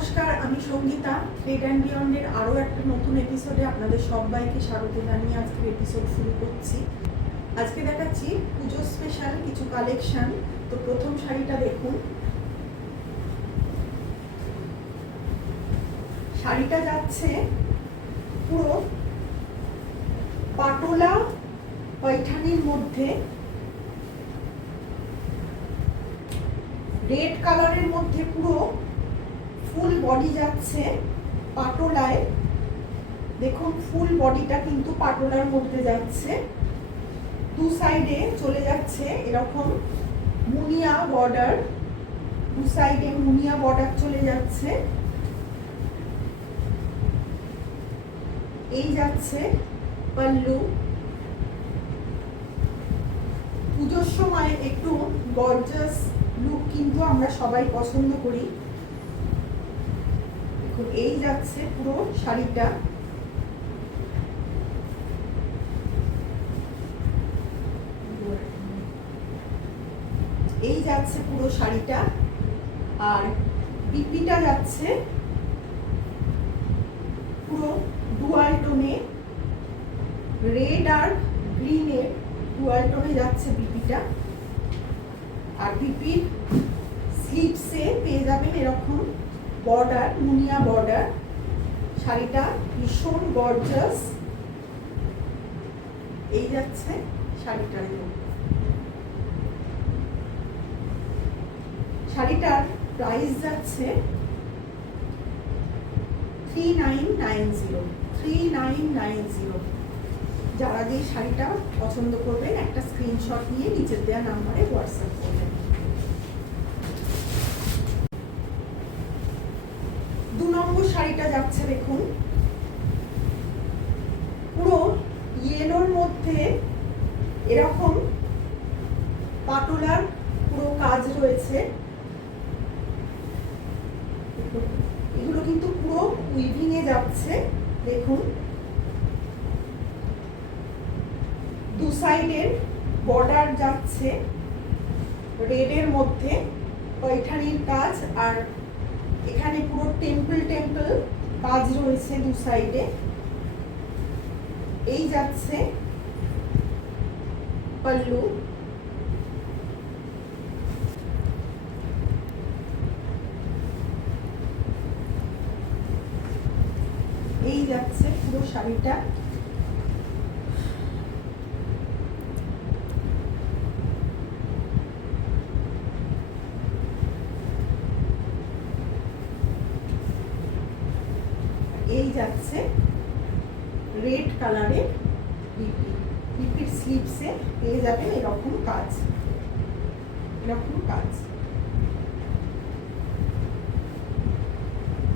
নমস্কার, আমি Sangeeta. Trade and বিয়ন্ডের আরও একটা নতুন এপিসোডে আপনাদের সবাইকে স্বাগত জানিয়ে আজকের এপিসোড শুরু করছি। আজকে দেখাচ্ছি পুজো স্পেশাল কিছু কালেকশন। তো প্রথম শাড়িটা দেখুন। শাড়িটা যাচ্ছে পুরো পাটোলা পৈঠানির মধ্যে, রেড কালারের মধ্যে পুরো ফুল বডি যাচ্ছে পাটোলায়। দেখুন ফুল বডিটা কিন্তু পাটোলার মধ্যে যাচ্ছে, দু সাইডে চলে যাচ্ছে এরকম মুনিয়া বর্ডার, দু সাইডে মুনিয়া বর্ডার চলে যাচ্ছে। এই যাচ্ছে পাল্লু। পুজোর সময় একটু গর্জাস লুক কিন্তু আমরা সবাই পছন্দ করি। দেখুন এই যাচ্ছে পুরো শাড়িটা। এই যাচ্ছে পুরো শাড়িটা। আর বিপিটা যাচ্ছে পুরো ডুয়াল টোনে, রেড আর গ্রিনের ডুয়াল টোনে যাচ্ছে বিপিটা। আর বিপির স্লিভসে পেয়ে যাবেন এরকম বর্ডার, মুনিয়া বর্ডার। শাড়িটা ভীষণ গর্জাস। এই যাচ্ছে শাড়িটার লুক। শাড়িটার প্রাইস যাচ্ছে 3990। যারা যে শাড়িটা পছন্দ করবেন একটা স্ক্রিনশট নিয়ে নিচের দেওয়া নাম্বারে হোয়াটসঅ্যাপ করবেন। 2 নম্বর শাড়িটা যাচ্ছে দেখুন পুরো ইয়েলোর মধ্যে এরকম পাটোলার পুরো কাজ রয়েছে। এগুলো কিন্তু পুরো উইভিং এ যাচ্ছে। দেখুন দু সাইডের বর্ডার যাচ্ছে রেডের মধ্যে, পৈঠানির কাজ। আর এখানে পুরো টেম্পল কাজ রয়েছে দু সাইডে। এই যাচ্ছে পাল্লু। এই যাচ্ছে পুরো শাড়িটা। এই যাচ্ছে রেড কালারের বিপি। বিপির স্লিভসে পেয়ে যাবেন এরকম কাজ, এরকম কাজ।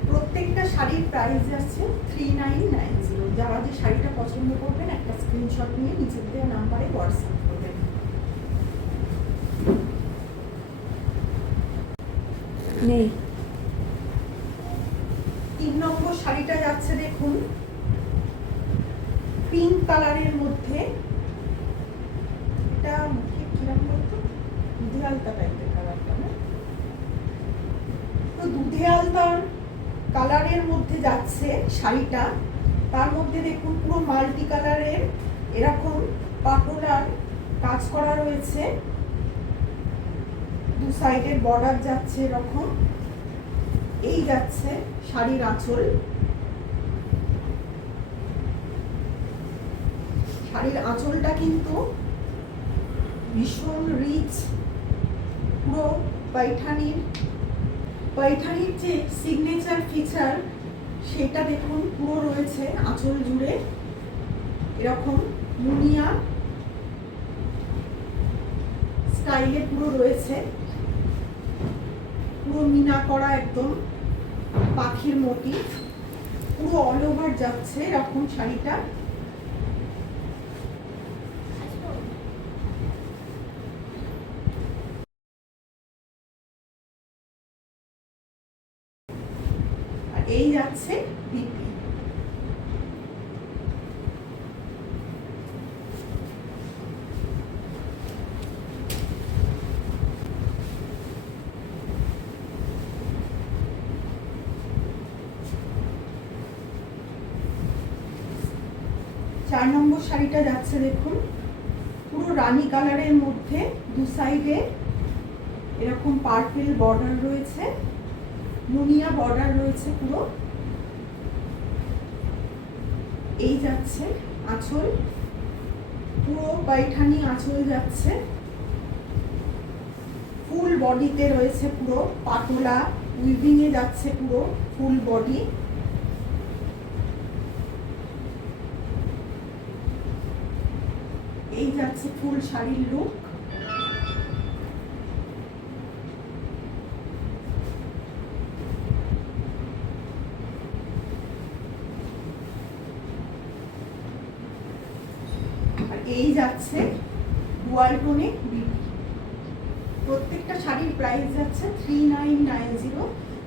প্রত্যেকটা শাড়ির প্রাইস যাচ্ছে 3990। যারা যে শাড়িটা পছন্দ করবেন একটা স্ক্রিনশট নিয়ে নিচের দেওয়া নাম্বারে হোয়াটসঅ্যাপ করবেন। নেই 3 নম্বর শাড়িটা যাচ্ছে দেখুন পিঙ্ক কালারের মধ্যে। এটা কিরকম বলতো, দুধে আলতা টাইপের কালারটা না? তো দুধে আলতার কালারের মধ্যে যাচ্ছে শাড়িটা। তার মধ্যে দেখুন পুরো মাল্টি কালারের এরকম পাটোলার কাজ করা রয়েছে। দু সাইডের বর্ডার যাচ্ছে এরকম। এই যাচ্ছে শাড়ির আঁচল। শাড়ির আঁচলটা কিন্তু ভীষণ রিচ, পুরো পৈঠানির যে সিগনেচার ফিচার সেটা দেখুন পুরো রয়েছে আঁচল জুড়ে। এরকম মুনিয়া স্টাইলে পুরো রয়েছে, পুরো মিনা করা একদম পাখির মোটিভ, পুরো অল ওভার যাচ্ছে এরকম শাড়িটা। আর এই যাচ্ছে বিপি। 4 নম্বর শাড়িটা যাচ্ছে দেখুন, পুরো রানী কালারের মধ্যে দু সাইডে এরকম পার্পল বর্ডার রয়েছে, নুনিয়া বর্ডার রয়েছে পুরো। এই যাচ্ছে আঁচল, পুরো পায়ঠানি আঁচল যাচ্ছে, ফুল বডিতে রয়েছে পুরো পাটোলা উইভিং এ যাচ্ছে পুরো ফুল বডি। এই যাচ্ছে ফুল শাড়ির লুক। আর এই যাচ্ছে ডুয়াল টোনে বিউটি। প্রত্যেকটা শাড়ির প্রাইস যাচ্ছে 3990।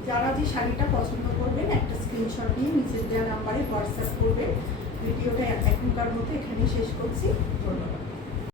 যারা যে শাড়িটা পছন্দ করবেন একটা স্ক্রিনশট নিয়ে নিচের দেওয়া নাম্বারে হোয়াটসঅ্যাপ করবেন। ভিডিওটা এখনকার মতো এখানেই শেষ করছি। ধন্যবাদ।